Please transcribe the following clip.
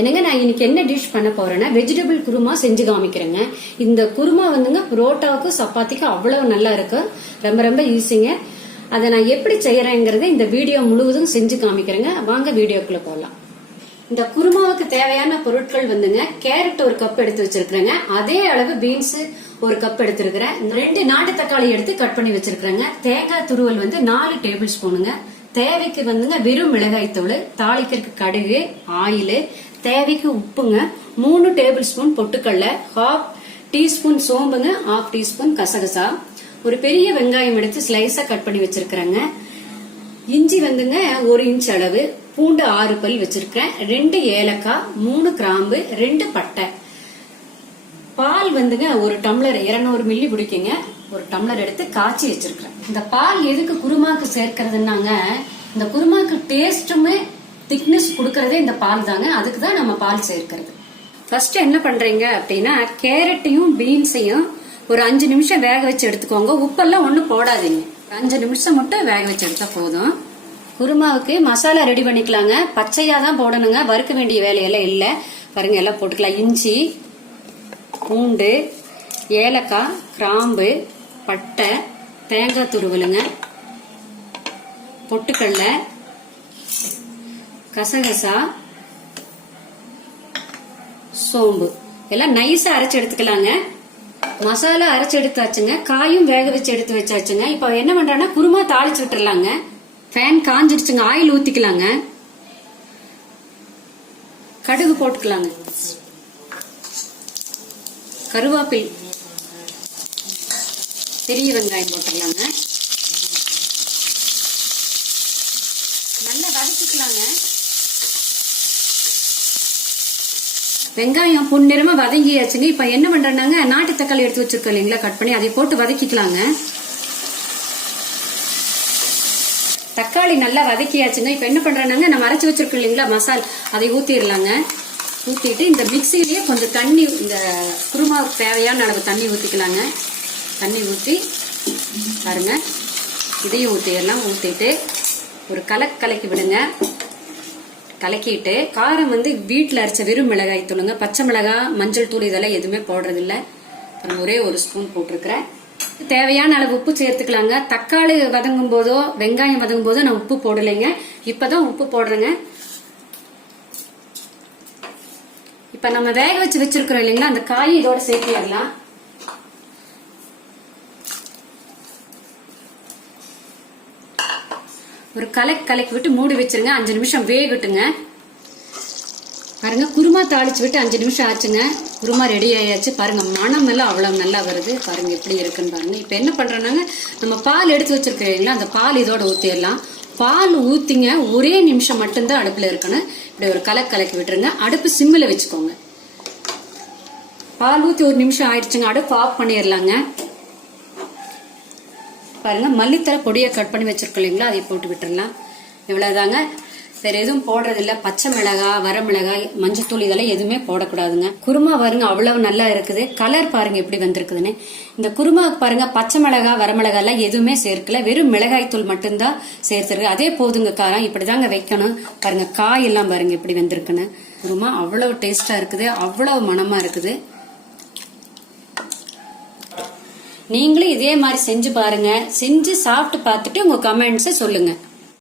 என்னங்க நான் இன்னைக்கு என்ன டிஷ் பண்ண போறேன்னா வெஜிடபிள் குருமா செஞ்சு காமிக்கிறேங்க. இந்த குருமா வந்துங்க புரோட்டாவுக்கும் சப்பாத்திக்கும் அவ்வளவு நல்லா இருக்கு. ரொம்ப ரொம்ப ஈஸிங்க. அதை நான் எப்படி செய்யறேங்கிறத இந்த வீடியோ முழுவதும் செஞ்சு காமிக்கிறேங்க. வாங்க வீடியோக்குள்ள போகலாம். இந்த குருமாவுக்கு தேவையான பொருட்கள் வந்துங்க, கேரட் ஒரு கப் எடுத்து வச்சிருக்கிறேங்க. அதே அளவு பீன்ஸ் ஒரு கப் எடுத்திருக்கிறேன். 2 நாட்டு தக்காளி எடுத்து கட் பண்ணி வச்சிருக்கிறேங்க. தேங்காய் துருவல் வந்து 4 டேபிள் ஸ்பூனுங்க. தேவைக்கு வந்துங்க வெறும் மிளகாய் தூள், தாளிக்கிறதுக்கு கடுகு, ஆயில், தேவைக்கு உப்புங்க, 3 டேபிள் ஸ்பூன் பொட்டுக்கடலை, 1/2 டீஸ்பூன் சோம்புங்க, 1/2 டீஸ்பூன் கசகசா, ஒரு பெரிய வெங்காயம் எடுத்து ஸ்லைஸா கட் பண்ணி வச்சிருக்கிறேங்க. இஞ்சி வந்துங்க 1 இன்ச் அளவு, பூண்டு 6 பல் வச்சிருக்கேன், 2 ஏலக்காய், 3 கிராம்பு, 2 பட்டை. பால் வந்துங்க ஒரு டம்ளர் 200 மில்லி பிடிக்குங்க. ஒரு டம்ளர் எடுத்து காய்ச்சி வச்சிருக்கிறேன். இந்த பால் எதுக்கு குருமாக்கு சேர்க்கறதுன்னாங்க, இந்த குருமாக்கு டேஸ்ட்டுமே திக்னஸ் கொடுக்கறதே இந்த பால் தாங்க. அதுக்கு தான் நம்ம பால் சேர்க்கிறது. ஃபர்ஸ்ட் என்ன பண்றீங்க அப்படின்னா, கேரட்டையும் பீன்ஸையும் ஒரு 5 நிமிஷம் வேக வச்சு எடுத்துக்கோங்க. உப்பெல்லாம் ஒன்றும் போடாதீங்க. 5 நிமிஷம் மட்டும் வேக வச்சு எடுத்தா போதும். குருமாவுக்கு மசாலா ரெடி பண்ணிக்கலாங்க. பச்சையா தான் போடணுங்க, வறுக்க வேண்டிய வேலையெல்லாம் இல்லை. பாருங்க, எல்லாம் போட்டுக்கலாம். இஞ்சி, பூண்டு, ஏலக்காய், கிராம்பு, பட்டை, தேங்காய் துருவலுங்க, பொட்டுக்கடலை, கசகசா, சோம்பு எல்லாம் நைஸா அரைச்சு எடுத்துக்கலாங்க. மசாலா அரைச்சு எடுத்தாச்சுங்க. காயும் வேக வச்சு எடுத்து வச்சாச்சுங்க. இப்ப என்ன பண்றேன்னா, குருமா தாளிச்சு விட்டுறலாங்க. ஃபேன் காஞ்சிடுச்சுங்க. ஆயில் ஊத்திக்கலாங்க. கடுகு போட்டுக்கலாங்க. கருவேப்பிலை, பெரிய வெங்காயம் போட்டுக்கலாங்க. நல்லா வதக்கிக்கலாங்க. வெங்காயம் பொன்னிறமா வதங்கியாச்சுங்க. இப்ப என்ன பண்றாங்க, நாட்டு தக்காளி எடுத்து வச்சிருக்கோம் இல்லைங்களா, கட் பண்ணி அதை போட்டு வதக்கிக்கலாங்க. தக்காளி நல்லா வதக்கியாச்சுங்க. இப்ப என்ன பண்றாங்க, நம்ம அரைச்சு வச்சிருக்கோம் இல்லைங்களா மசால், அதை ஊத்திடலாங்க. ஊத்திட்டு இந்த மிக்சிலேயே கொஞ்சம் தண்ணி, இந்த குருமாவுக்கு தேவையான அளவு தண்ணி ஊத்திக்கலாங்க. தண்ணி ஊத்தி பாருங்க, இதையும் ஊத்திடலாம். ஊத்திட்டு ஒரு கலக்கி விடுங்க. கலக்கிட்டு காரம் வந்து வீட்டில் அரைச்ச வெறும் மிளகாய் தூளுங்க. பச்சை மிளகாய், மஞ்சள் தூள் இதெல்லாம் எதுவுமே போடுறது இல்லை. ஒரே 1 ஸ்பூன் போட்டிருக்கிறேன். தேவையான அளவு உப்பு சேர்த்துக்கலாங்க. தக்காளி வதங்கும் போதோ வெங்காயம் வதங்கும் போதோ நான் உப்பு போடலைங்க. இப்பதான் உப்பு போடுறேங்க. இப்ப நம்ம வேக வச்சு வச்சிருக்கிறோம் இல்லைங்களா, அந்த காய் இதோட சேர்த்திடலாம். ஒரு கலக்கி விட்டு மூடி வச்சிருங்க. 5 நிமிஷம் வேகட்டுங்க. பாருங்க, குருமா தாளிச்சு விட்டு 5 நிமிஷம் ஆச்சுங்க. குருமா ரெடி ஆயாச்சு. பாருங்க, மனம் எல்லாம் அவ்வளவு நல்லா வருது. பாருங்க எப்படி இருக்குன்னு பாருங்க. இப்ப என்ன பண்றோம்னாங்க, நம்ம பால் எடுத்து வச்சிருக்கீங்களா, அந்த பால் இதோட ஊத்திடலாம். பால் ஊத்திங்க, ஒரே நிமிஷம் மட்டும்தான் அடுப்புல இருக்கணும். இப்படி ஒரு கலக்கி விட்டுருங்க. அடுப்பு சிம்மில் வச்சுக்கோங்க. பால் ஊத்தி 1 நிமிஷம் ஆயிடுச்சுங்க. அடுப்பு ஆஃப் பண்ணிடலாங்க. பாருங்க, மல்லித்தலை பொடியை கட் பண்ணி வச்சிருக்கோம் இல்லைங்களா, அதை போட்டு விட்டுறலாம். இவ்வளவுதாங்க, வேற எதுவும் போடுறது இல்ல. பச்சை மிளகாய், வரமிளகாய், மஞ்சத்தூள் இதெல்லாம் எதுவுமே போடக்கூடாதுங்க. குருமா பாருங்க அவ்வளவு நல்லா இருக்குது. கலர் பாருங்க எப்படி வந்திருக்குதுன்னு. இந்த குருமாவுக்கு பாருங்க, பச்சை மிளகாய், வரமிளகாய் எல்லாம் எதுவுமே சேர்க்கல. வெறும் மிளகாய் தூள் மட்டும்தான் சேர்த்துருக்கு. அதே போதுங்க காரம். இப்படிதாங்க வைக்கணும். பாருங்க, காய் எல்லாம் பாருங்க எப்படி வந்திருக்குன்னு. குருமா அவ்வளவு டேஸ்டா இருக்குது, அவ்வளவு மனமா இருக்குது. நீங்களும் இதே மாதிரி செஞ்சு பாருங்க. செஞ்சு சாப்பிட்டு பார்த்துட்டு உங்க கமெண்ட்ஸை சொல்லுங்க.